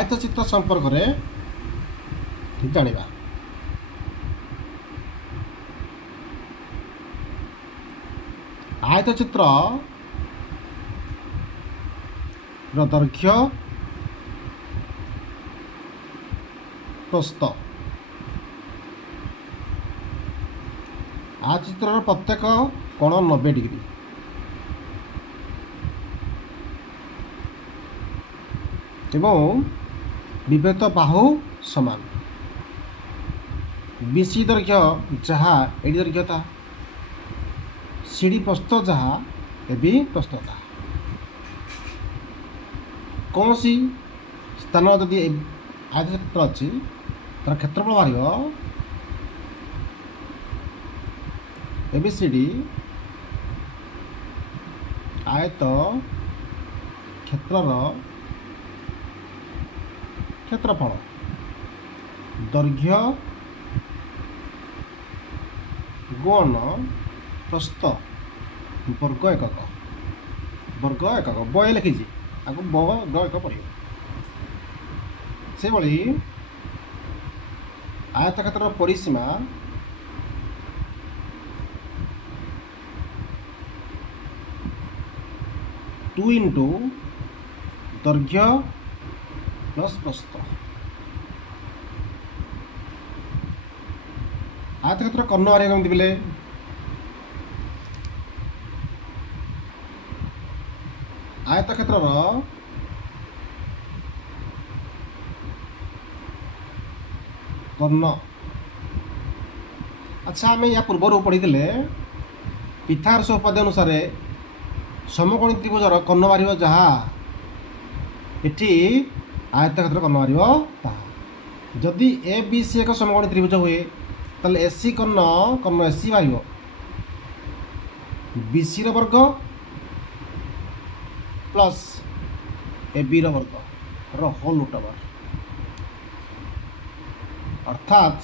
आयतचित्र संपर्क में जानिबा। आयतचित्र दैर्घ्य प्रस्थ आयतचित्र प्रत्येक कोण 90 डिग्री एवं विपरीत बाहु समान बीसी दैर्घ्य जहाँ एडी दैर्घ्यता सीडी प्रस्थ जहाँ एबी प्रस्थता कौन सी स्थान जदि आयतचित्र अच्छी तार क्षेत्रफल बाहर एबीसीडी आयत क्षेत्रर क्षेत्रफल दैर्घ्य गुण प्रस्थ वर्ग एकक बय लिखी आगे वर्ग एक पड़े से भली आयत क्षेत्र परिसीमा टू इंटू दैर्घ्य प्लस प्रस्थ आयत क्षेत्र कर्ण आरे कमी बोले आयत क्षेत्र कर्ण। अच्छा आम या पूर्वर पढ़ी पिथागोरस उपाधि अनुसार समकोणी त्रिभुजर कर्ण बाहर जहाँ एठी आयत क्षेत्र कर्ण बाहर जदि ए बी सी एक समकोणी त्रिभुज हुए ताले एसी कर्ण कर्ण एसी बाहर बीसी वर्ग प्लस ए बी वर्ग होल ओवर अर्थात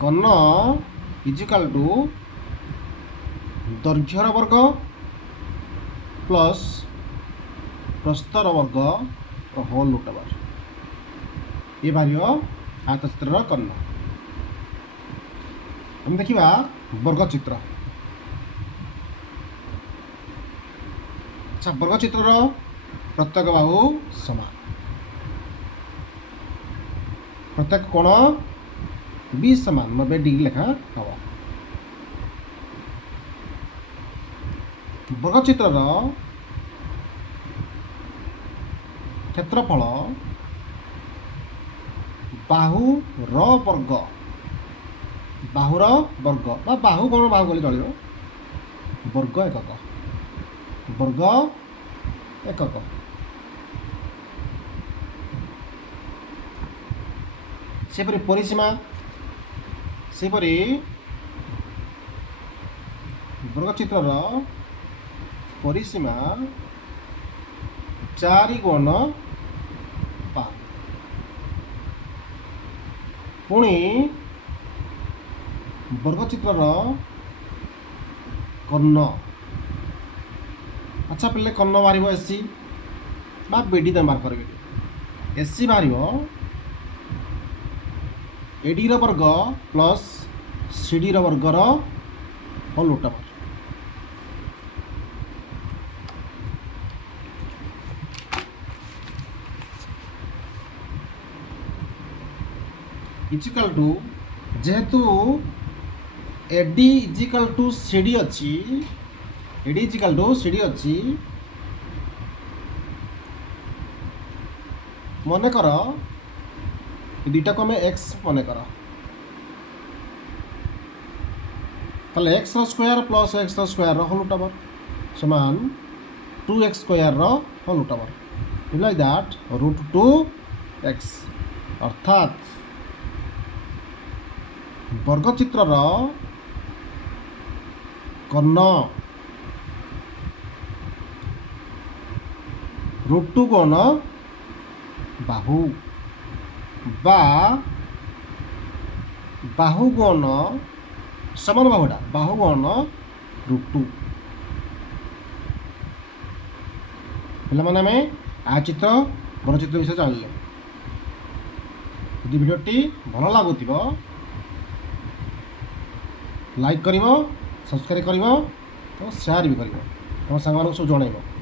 कर्ण इजिकाल टू दैर्घ्यर वर्ग प्लस प्रस्तर वर्ग होल ओवर ये बाहर आयतचित्र कर्ण। हम देखा वर्गचित्र। अच्छा वर्गचित्र प्रत्येक बाहु समान प्रत्येक कोण भी समान 90 डिग्री लेखा हम वर्गचित्र क्षेत्रफल बाहुर वर्ग बाहुर वर्ग बा बाहु कोण बाहु बोले चलो वर्ग एकक सेपरी परिसीमा सेपरी वर्गचित्र परिसीमा 4 गुण 5 पुणी वर्गचित्र कर्ण। अच्छा पे कर्ण बाहर एसी बा बीडी तुम बाहर कर एसी बाहर एडी वर्ग प्लस सीडी वर्गर होल ओवर इजिकाल टू जेहेतु एडी इजिकाल टू सीडी अच्छी एडी इजिकाल टू सीडी अच्छी मन कर दुईटा को एक्स मन कर ताले x square plus x square whole over समान 2x square whole over like that √2x अर्थात वर्गचित्र कर्ण √2 गुण बाहु बा बाहु गुण समान बाहुटा बाहु गुण √2 पे आम ଆୟଚିତ୍ର ବରଚିତ୍ର ବିଷୟରେ ଜାଣିଲେ। ଯଦି ଭିଡ଼ିଓଟି ଭଲ ଲାଗୁଥିବ ଲାଇକ୍ କରିବ, ସବସ୍କ୍ରାଇବ୍ କରିବ ଏବଂ ସେୟାର ବି କରିବ, ତମ ସାଙ୍ଗମାନଙ୍କୁ ସବୁ ଜଣାଇବ।